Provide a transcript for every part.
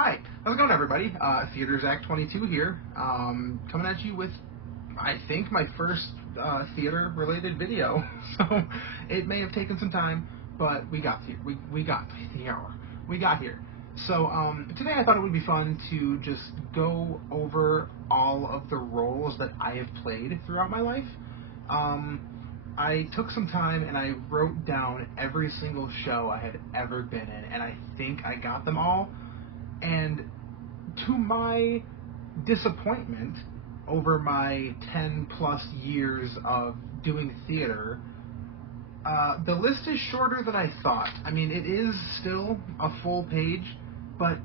Hi, how's it going, everybody? Theater Zach 22 here, coming at you with, I think, my first theater-related video. So it may have taken some time, but we got here. We got here. We got here. So today I thought it would be fun to just go over all of the roles that I have played throughout my life. I took some time and I wrote down every single show I had ever been in, and I think I got them all. And to my disappointment, over my 10 plus years of doing theater, the list is shorter than I thought. I mean, it is still a full page, but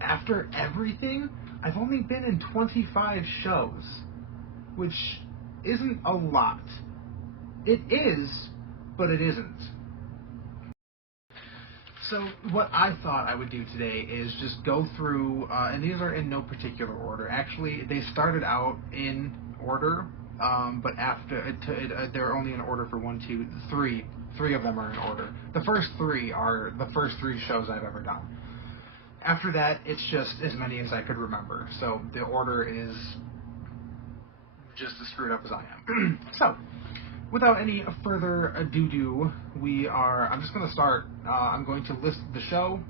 after everything, I've only been in 25 shows, which isn't a lot. It is, but it isn't. So what I thought I would do today is just go through, and these are in no particular order. Actually, they started out in order, but after they're only in order for 1, 2, 3. 3 of them are in order. The first 3 are the first 3 shows I've ever done. After that, it's just as many as I could remember. So the order is just as screwed up as I am. So, without any further ado, I'm just going to start. I'm going to list the show,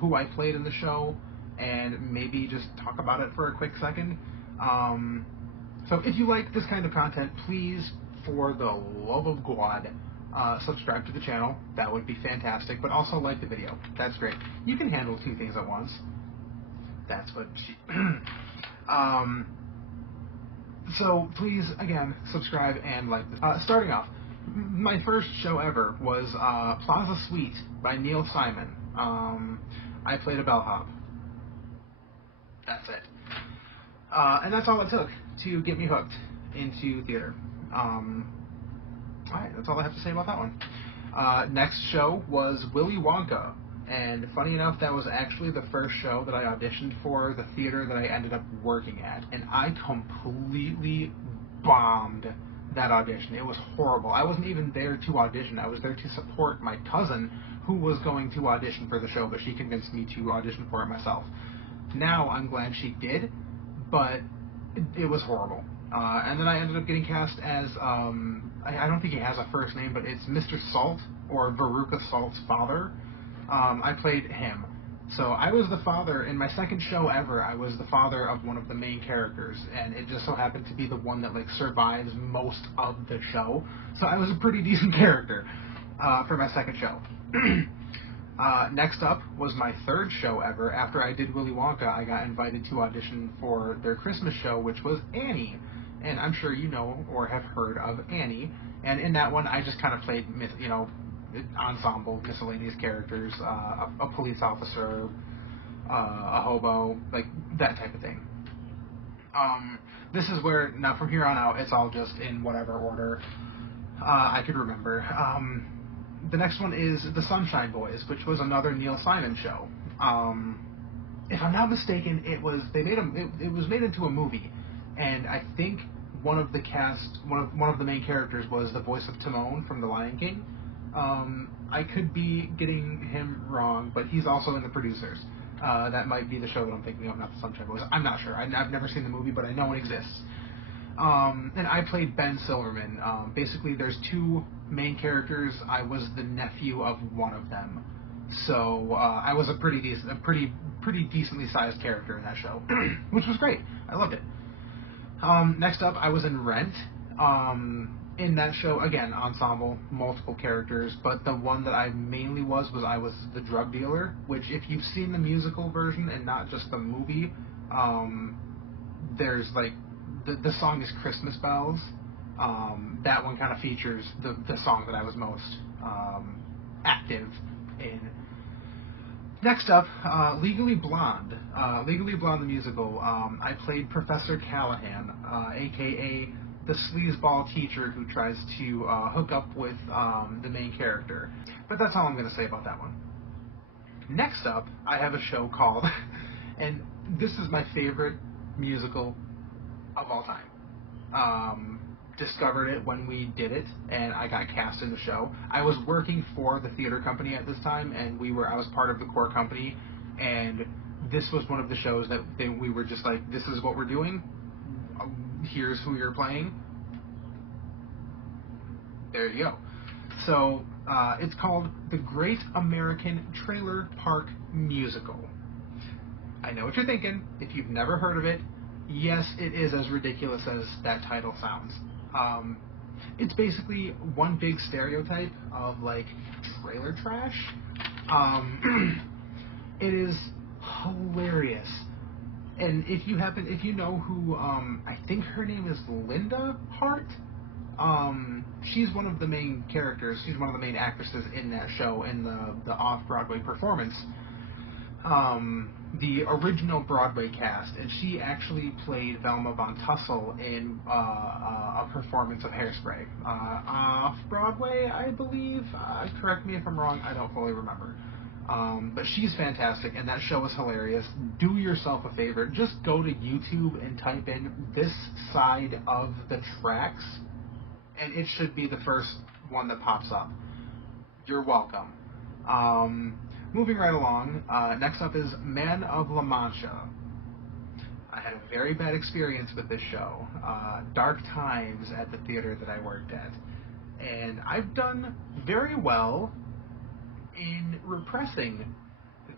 who I played in the show, and maybe just talk about it for a quick second. So if you like this kind of content, please, for the love of God, subscribe to the channel. That would be fantastic. But also like the video. That's great. You can handle 2 things at once. That's what she... So please, again, subscribe and like this. Starting off, my first show ever was Plaza Suite by Neil Simon. I played a bellhop. That's it. And that's all it took to get me hooked into theater. Alright, that's all I have to say about that one. Next show was Willy Wonka. And funny enough, that was actually the first show that I auditioned for the theater that I ended up working at. And I completely bombed that audition. It was horrible. I wasn't even there to audition. I was there to support my cousin who was going to audition for the show, but she convinced me to audition for it myself. Now I'm glad she did, but it was horrible. And then I ended up getting cast as, I don't think he has a first name, but it's Mr. Salt, or Veruca Salt's father. I played him. So I was the father, in my second show ever, I was the father of one of the main characters, and it just so happened to be the one that, like, survives most of the show. So I was a pretty decent character, for my second show. Next up was my third show ever. After I did Willy Wonka, I got invited to audition for their Christmas show, which was Annie. And I'm sure you know or have heard of Annie. And in that one, I just kind of played, you know, ensemble, miscellaneous characters, a police officer, a hobo, like that type of thing. This is where, now from here on out, it's all just in whatever order I could remember. The next one is The Sunshine Boys, which was another Neil Simon show. If I'm not mistaken, it was made into a movie, and I think one of the main characters was the voice of Timon from The Lion King. I could be getting him wrong, but he's also in The Producers. That might be the show that I'm thinking of, not The Sunshine Boys. I'm not sure. I've never seen the movie, but I know it exists. And I played Ben Silverman. Basically, there's 2 main characters. I was the nephew of one of them. So I was a pretty decently sized character in that show, which was great. I loved it. Next up, I was in Rent. In that show, again, ensemble, multiple characters, but the one that I mainly was I was the drug dealer, which if you've seen the musical version and not just the movie, there's like, the song is Christmas Bells. That one kind of features the song that I was most active in. Next up, Legally Blonde. Legally Blonde the musical. I played Professor Callahan, aka the sleazeball teacher who tries to hook up with the main character. But that's all I'm going to say about that one. Next up, I have a show called, and this is my favorite musical of all time. Discovered it when we did it, and I got cast in the show. I was working for the theater company at this time, and I was part of the core company, and this was one of the shows that we were just like, this is what we're doing. Here's who you're playing. There you go. So it's called The Great American Trailer Park Musical. I know what you're thinking. If you've never heard of it, yes, it is as ridiculous as that title sounds. It's basically one big stereotype of like trailer trash. It is hilarious. And if you know who, I think her name is Linda Hart. She's one of the main characters. She's one of the main actresses in that show, in the off-Broadway performance. The original Broadway cast, and she actually played Velma Von Tussle in a performance of Hairspray. Off-Broadway, I believe. Correct me if I'm wrong, I don't fully remember. But she's fantastic, and that show is hilarious. Do yourself a favor, just go to YouTube and type in This Side of the Tracks, and it should be the first one that pops up. You're welcome. Moving right along, next up is Man of La Mancha. I had a very bad experience with this show. Dark times at the theater that I worked at. And I've done very well in repressing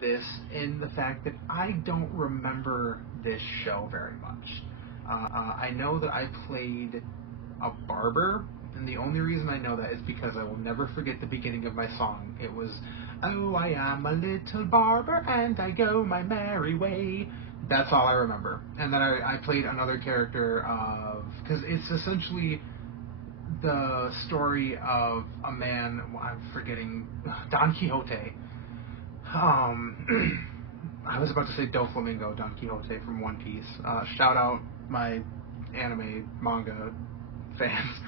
this in the fact that I don't remember this show very much. I know that I played a barber, and the only reason I know that is because I will never forget the beginning of my song. It was, "Oh, I am a little barber and I go my merry way." That's all I remember. And then I played another character because it's essentially the story of a man, I'm forgetting, Don Quixote. I was about to say Doflamingo, Don Quixote from One Piece. Shout out my anime manga fans.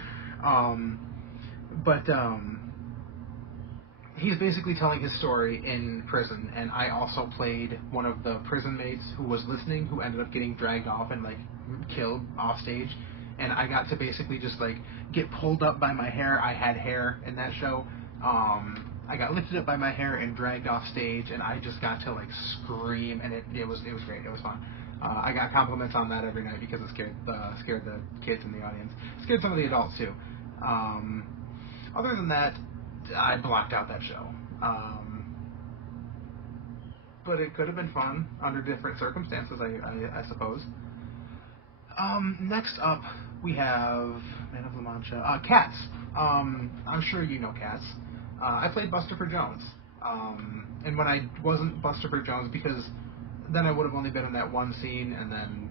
But he's basically telling his story in prison, and I also played one of the prison mates who was listening, who ended up getting dragged off and like killed off stage. And I got to basically just like get pulled up by my hair. I had hair in that show. I got lifted up by my hair and dragged off stage, and I just got to like scream, and it was great. It was fun. I got compliments on that every night because it scared the kids in the audience. It scared some of the adults too. Other than that, I blocked out that show. But it could have been fun under different circumstances, I suppose. Next up, we have Man of La Mancha. Cats. I'm sure you know Cats. I played Bustopher Jones. And when I wasn't Bustopher Jones, because then I would have only been in that one scene and then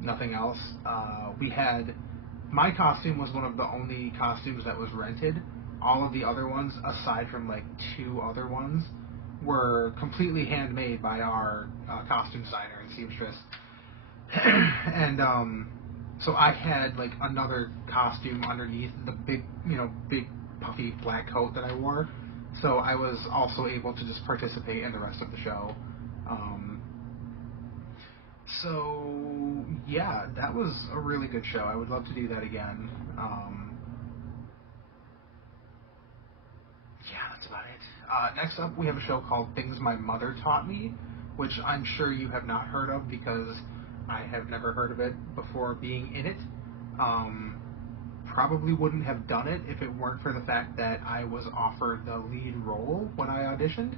nothing else. My costume was one of the only costumes that was rented. All of the other ones, aside from like 2 other ones, were completely handmade by our costume designer and seamstress. And so I had like another costume underneath the big puffy black coat that I wore. So I was also able to just participate in the rest of the show. So yeah, that was a really good show. I would love to do that again. Yeah, that's about it. Next up, we have a show called Things My Mother Taught Me, which I'm sure you have not heard of because I have never heard of it before being in it. Probably wouldn't have done it if it weren't for the fact that I was offered the lead role when I auditioned.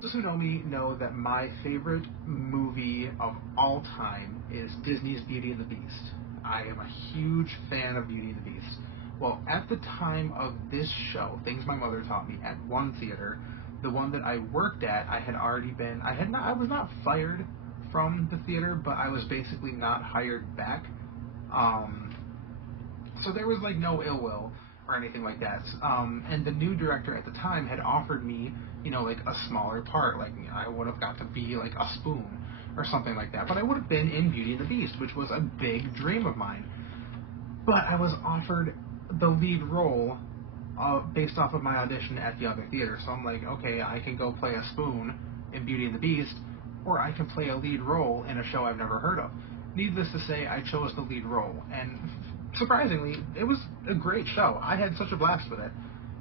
Those who know me know that my favorite movie of all time is Disney's Beauty and the Beast. I am a huge fan of Beauty and the Beast. Well, at the time of this show, Things My Mother Taught Me, at one theater, the one that I worked at, I was not fired from the theater, but I was basically not hired back. So there was like no ill will or anything like that. And the new director at the time had offered me, like a smaller part. Like I would have got to be like a spoon or something like that. But I would have been in Beauty and the Beast, which was a big dream of mine. But I was offered the lead role based off of my audition at the other theater. So I'm like, okay, I can go play a spoon in Beauty and the Beast, or I can play a lead role in a show I've never heard of. Needless to say, I chose the lead role, and surprisingly, it was a great show. I had such a blast with it.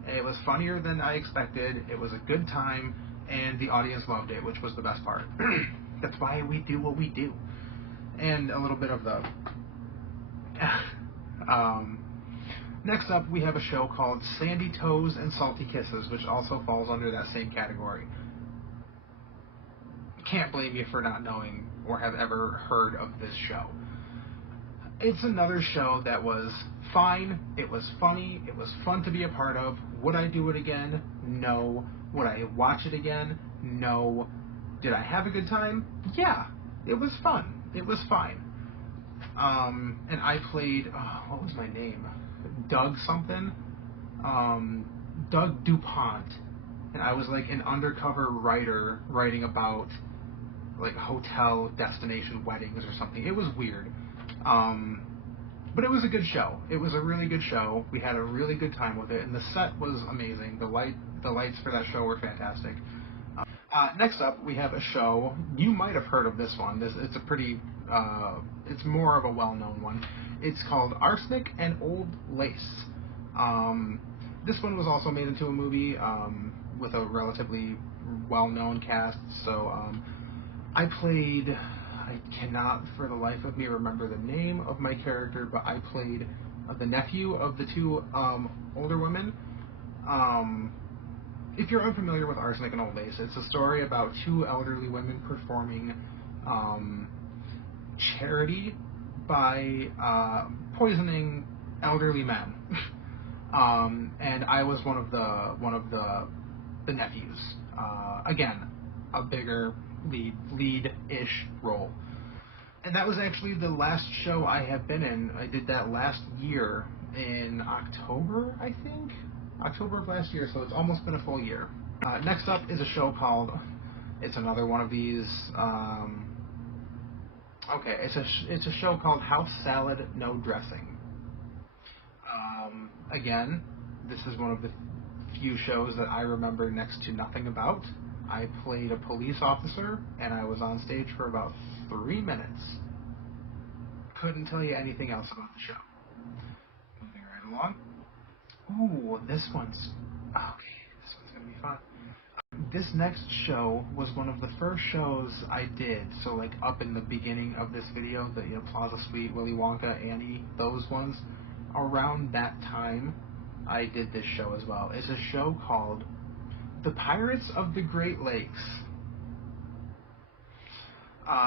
It was funnier than I expected. It was a good time. and the audience loved it, which was the best part. That's why we do what we do. And a little bit of the... next up, we have a show called Sandy Toes and Salty Kisses, which also falls under that same category. Can't blame you for not knowing or have ever heard of this show. It's another show that was fine, it was funny, it was fun to be a part of. Would I do it again? No. Would I watch it again? No. Did I have a good time? Yeah. It was fun. It was fine. And I played, what was my name? Doug something? Doug DuPont. And I was like an undercover writer writing about like hotel destination weddings or something. It was weird. But it was a good show. It was a really good show. We had a really good time with it, and the set was amazing. The lights for that show were fantastic. Next up, we have a show. You might have heard of this one. It's a pretty, it's more of a well-known one. It's called Arsenic and Old Lace. This one was also made into a movie with a relatively well-known cast. So I played. I cannot for the life of me remember the name of my character, but I played the nephew of the two older women. If you're unfamiliar with Arsenic and Old Lace, it's a story about two elderly women performing charity by poisoning elderly men. And I was one of the nephews. Again, a bigger lead-ish role. And that was actually the last show I have been in. I did that last year in October, I think? October of last year, so it's almost been a full year. Next up is a show called, it's another one of these, okay, it's a show called House Salad, No Dressing. Again, this is one of the few shows that I remember next to nothing about. I played a police officer, and I was on stage for about 3 minutes. Couldn't tell you anything else about the show. Moving right along. Ooh, this one's gonna be fun. This next show was one of the first shows I did, so like up in the beginning of this video, the Plaza Suite, Willy Wonka, Annie, those ones. Around that time, I did this show as well. It's a show called The Pirates of the Great Lakes.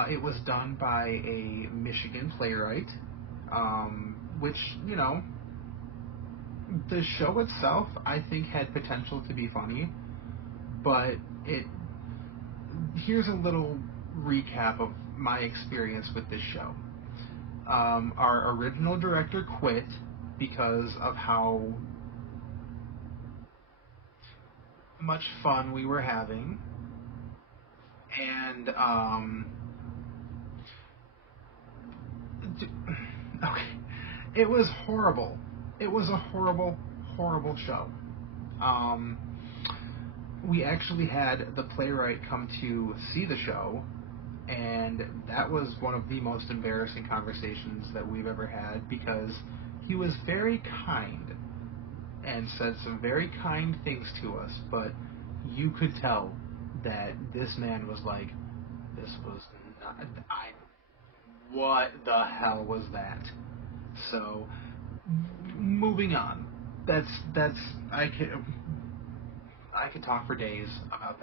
It was done by a Michigan playwright, which, you know, the show itself, I think, had potential to be funny, but here's a little recap of my experience with this show. Our original director quit because of how much fun we were having, and okay, it was horrible. It was a horrible, horrible show. We actually had the playwright come to see the show, and that was one of the most embarrassing conversations that we've ever had, because he was very kind and said some very kind things to us, but you could tell that this man was like, this was not, what the hell was that? So, moving on. I could talk for days about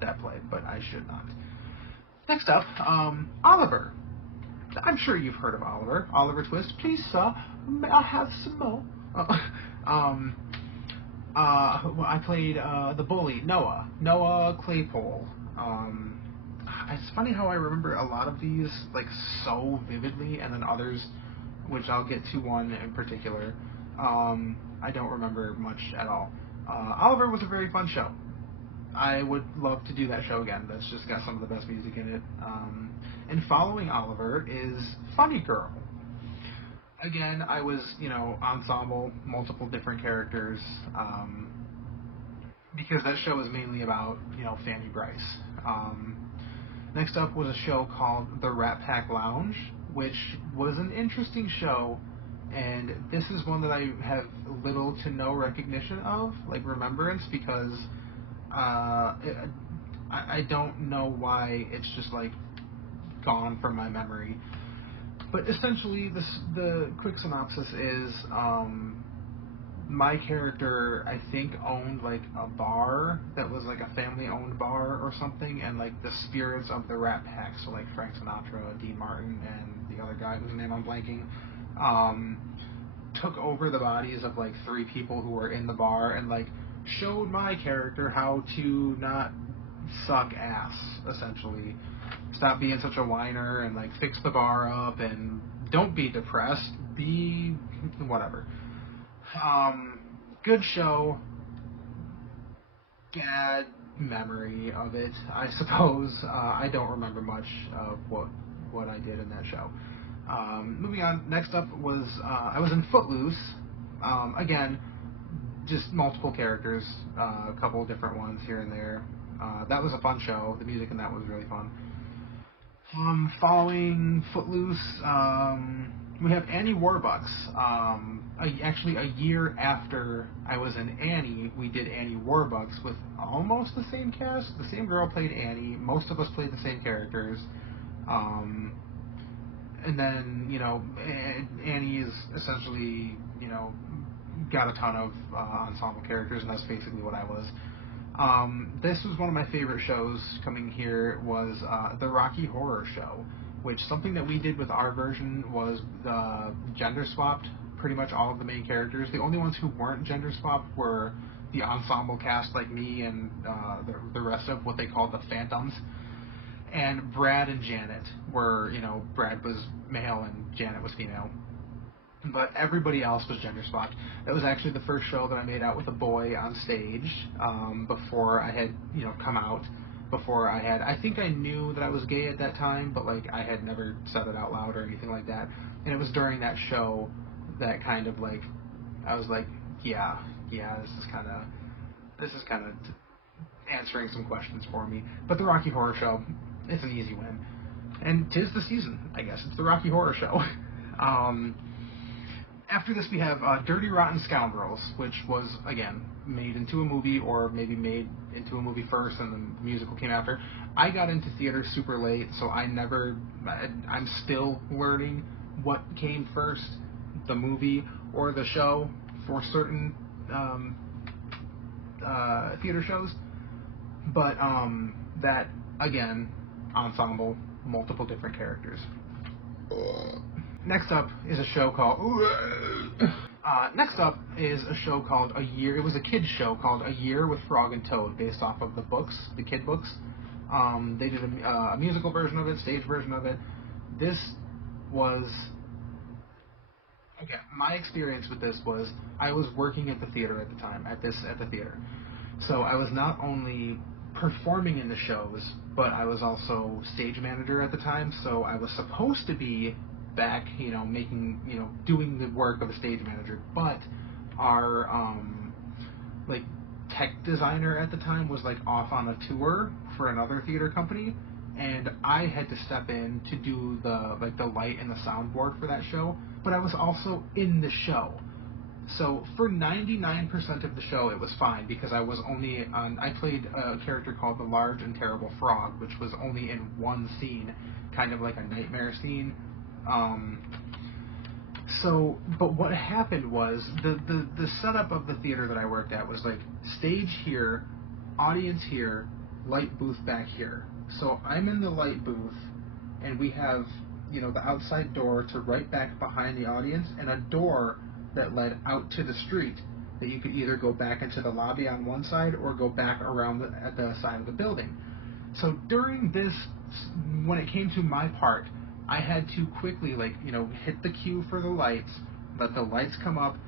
that play, but I should not. Next up, Oliver. I'm sure you've heard of Oliver. Oliver Twist. Please, sir, may I have some more? I played the bully, Noah Claypole. It's funny how I remember a lot of these like so vividly, and then others, which I'll get to one in particular, I don't remember much at all. Oliver was a very fun show. I would love to do that show again. That's just got some of the best music in it. And following Oliver is Funny Girl. Again, I was, ensemble, multiple different characters, because that show is mainly about, Fanny Bryce. Next up was a show called The Rat Pack Lounge, which was an interesting show, and this is one that I have little to no recognition of, like remembrance, because I don't know why it's just like gone from my memory. But essentially, the quick synopsis is my character, I think, owned like a bar that was like a family-owned bar or something, and like the spirits of the Rat Pack, so like Frank Sinatra, Dean Martin, and the other guy whose name I'm blanking, took over the bodies of like 3 people who were in the bar and like showed my character how to not suck ass, essentially. Stop being such a whiner and like fix the bar up and don't be depressed. Be whatever. Good show. Bad memory of it, I suppose. I don't remember much of what I did in that show. Moving on, next up was I was in Footloose. Again, just multiple characters, a couple different ones here and there. That was a fun show. The music in that was really fun. Following Footloose, we have Annie Warbucks. Actually, a year after I was in Annie, we did Annie Warbucks with almost the same cast. The same girl played Annie. Most of us played the same characters. And then, Annie is essentially, got a ton of ensemble characters, and that's basically what I was. This was one of my favorite shows coming here was the Rocky Horror Show, which something that we did with our version was gender swapped pretty much all of the main characters. The only ones who weren't gender swapped were the ensemble cast like me and the rest of what they called the Phantoms. And Brad and Janet were, Brad was male and Janet was female. But everybody else was gender swapped. It was actually the first show that I made out with a boy on stage before I had, come out. Before I think I knew that I was gay at that time, but like I had never said it out loud or anything like that. And it was during that show that kind of like I was like, yeah, this is kind of answering some questions for me. But the Rocky Horror Show, it's an easy win, and 'tis the season, I guess. It's the Rocky Horror Show. After this, we have Dirty Rotten Scoundrels, which was, again, made into a movie, or maybe made into a movie first and the musical came after. I got into theater super late, so I'm still learning what came first, the movie or the show, for certain theater shows. But that, again, ensemble, multiple different characters. Next up is a show called A Year. It was a kids show called A Year with Frog and Toad, based off of the books, the kid books. They did a musical version of it, stage version of it. This was, okay, my experience with this was I was working at the theater at the time, at the theater. So I was not only performing in the shows, but I was also stage manager at the time, so I was supposed to be back, making, doing the work of a stage manager, but our, like, tech designer at the time was, like, off on a tour for another theater company, and I had to step in to do the light and the soundboard for that show, but I was also in the show. So for 99% of the show, it was fine, because I played a character called the Large and Terrible Frog, which was only in one scene, kind of like a nightmare scene. But what happened was, the setup of the theater that I worked at was like, stage here, audience here, light booth back here. So I'm in the light booth, and we have, the outside door to right back behind the audience, and a door that led out to the street that you could either go back into the lobby on one side or go back around at the side of the building. So during this, when it came to my part, I had to quickly, hit the cue for the lights, let the lights come up,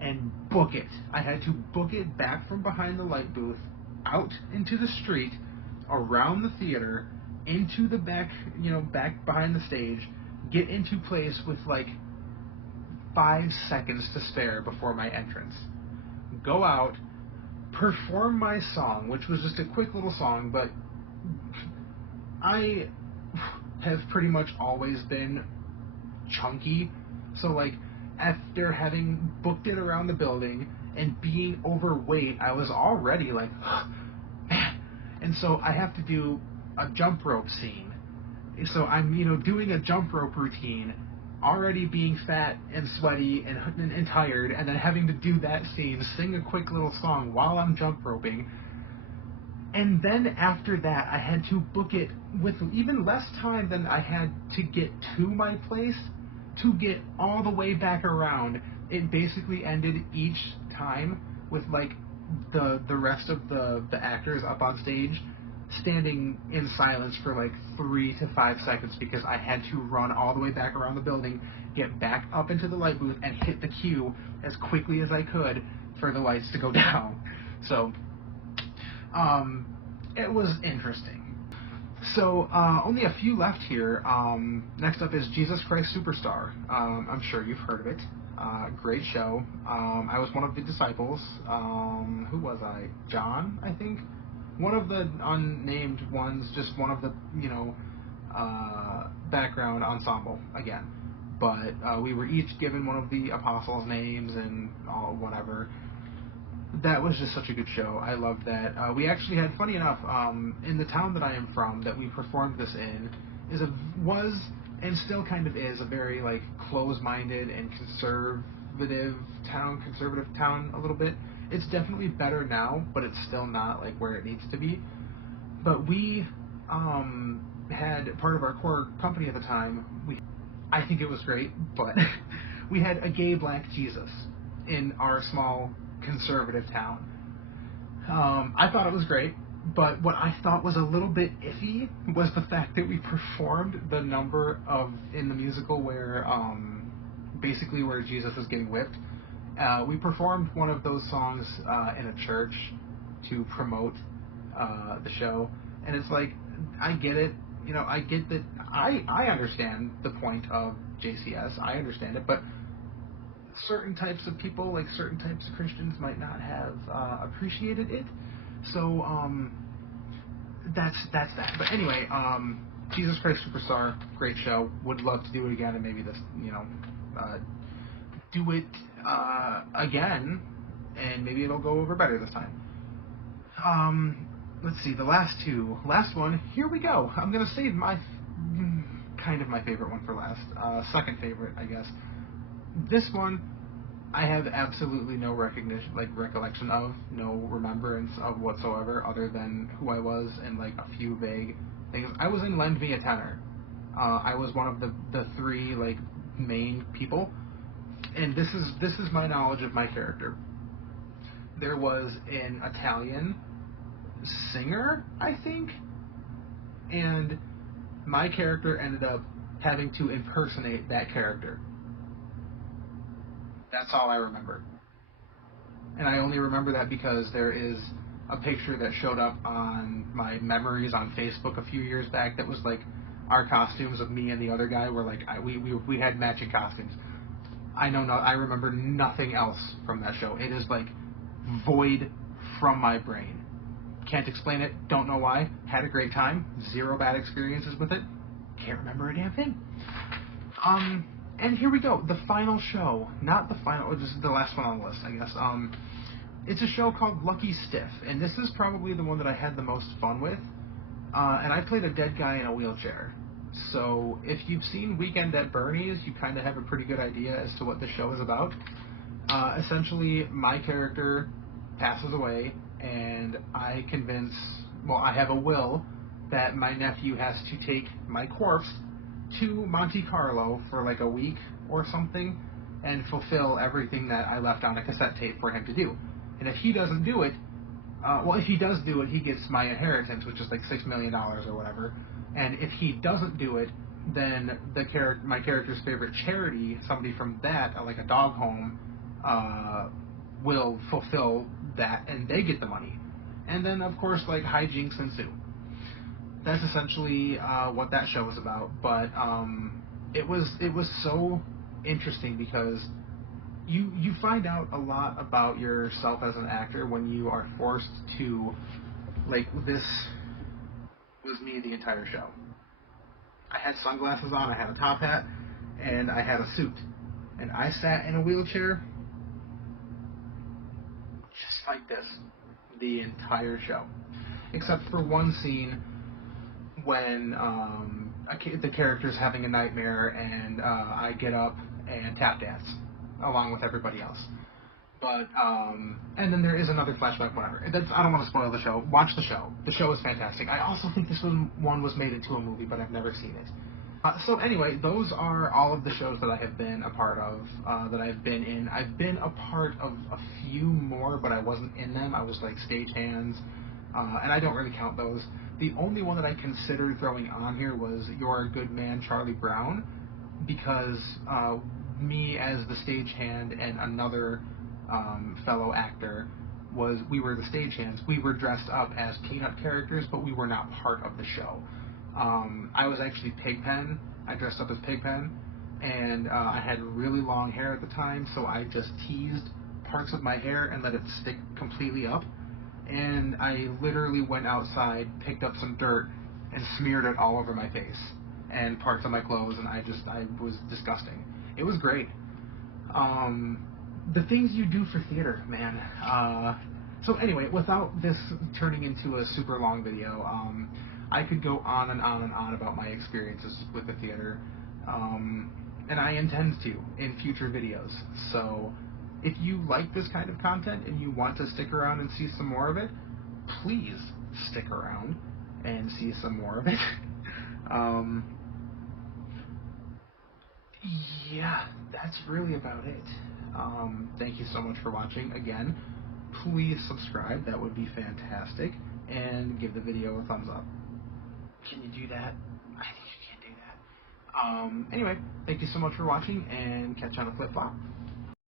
and book it. I had to book it back from behind the light booth, out into the street, around the theater, into the back, back behind the stage, get into place with, 5 seconds to spare before my entrance. Go out, perform my song, which was just a quick little song, but I have pretty much always been chunky, so after having booked it around the building and being overweight, I was already man, and so I have to do a jump rope scene. So I'm, doing a jump rope routine, already being fat and sweaty and tired, and then having to do that scene, sing a quick little song while I'm jump roping. And then after that, I had to book it with even less time than I had to get to my place to get all the way back around. It basically ended each time with like the rest of the actors up on stage standing in silence for like 3 to 5 seconds because I had to run all the way back around the building, get back up into the light booth, and hit the cue as quickly as I could for the lights to go down. So, it was interesting. So, only a few left here. Next up is Jesus Christ Superstar. I'm sure you've heard of it. Great show. I was one of the disciples. Who was I? John, I think? One of the unnamed ones, just one of the, background ensemble, again. But we were each given one of the apostles' names and all, whatever. That was just such a good show. I loved that. We actually had, funny enough, in the town that I am from, that we performed this in, was and still kind of is a very like close-minded and conservative town a little bit. It's definitely better now, but it's still not like where it needs to be. But we had part of our core company at the time. I think it was great, but we had a gay black Jesus in our small conservative town. I thought it was great, but what I thought was a little bit iffy was the fact that we performed the number in the musical where basically where Jesus is getting whipped. We performed one of those songs in a church to promote the show, and it's like, I get it, I get that, I understand the point of JCS, I understand it, but certain types of people, like certain types of Christians, might not have appreciated it. So that's that. But anyway, Jesus Christ Superstar, great show. Would love to do it again, and maybe this, do it again, and maybe it'll go over better this time. Let's see, the last one. Here we go. I'm gonna save my favorite one for last. Second favorite, I guess. This one, I have absolutely no recollection of, no remembrance of whatsoever, other than who I was and like a few vague things. I was in Lend Me a Tenor. I was one of the 3 like main people, and this is my knowledge of my character. There was an Italian singer, I think, and my character ended up having to impersonate that character. That's all I remember. And I only remember that because there is a picture that showed up on my memories on Facebook a few years back that was like our costumes of me and the other guy were like, we had matching costumes. I remember nothing else from that show. It is like void from my brain. Can't explain it, don't know why. Had a great time, 0 bad experiences with it. Can't remember a damn thing. And here we go, the final show. Not the final, just the last one on the list, I guess. It's a show called Lucky Stiff, and this is probably the one that I had the most fun with. And I played a dead guy in a wheelchair. So if you've seen Weekend at Bernie's, you kind of have a pretty good idea as to what the show is about. Essentially, my character passes away, and I have a will that my nephew has to take my corpse to Monte Carlo for like a week or something and fulfill everything that I left on a cassette tape for him to do. And if he doesn't do it, if he does do it, he gets my inheritance, which is like $6 million or whatever. And if he doesn't do it, then my character's favorite charity, somebody from that, like a dog home, will fulfill that, and they get the money. And then, of course, like hijinks ensue. That's essentially what that show was about. But it was so interesting because you find out a lot about yourself as an actor when you are forced to, like, this was me the entire show. I had sunglasses on, I had a top hat, and I had a suit. And I sat in a wheelchair just like this the entire show. except for one scene when the character's having a nightmare, and I get up and tap dance along with everybody else. But and then there is another flashback, whatever. I don't want to spoil the show. Watch the show. The show is fantastic. I also think this one was made into a movie, but I've never seen it. So anyway, those are all of the shows that I have been a part of, that I've been in. I've been a part of a few more, but I wasn't in them. I was like stagehands, and I don't really count those. The only one that I considered throwing on here was You're a Good Man, Charlie Brown, because me as the stagehand and another fellow actor we were the stagehands. We were dressed up as Peanut characters, but we were not part of the show. I was actually Pigpen. I dressed up as Pigpen, and I had really long hair at the time, so I just teased parts of my hair and let it stick completely up. And I literally went outside, picked up some dirt, and smeared it all over my face and parts of my clothes, and I was disgusting. It was great. The things you do for theater, man. So anyway, without this turning into a super long video, I could go on and on and on about my experiences with the theater, and I intend to in future videos. So if you like this kind of content and you want to stick around and see some more of it, please stick around and see some more of it. Yeah, that's really about it. Thank you so much for watching. Again, please subscribe. That would be fantastic. And give the video a thumbs up. Can you do that? I think you can do that. Anyway, thank you so much for watching, and catch you on a flip-flop.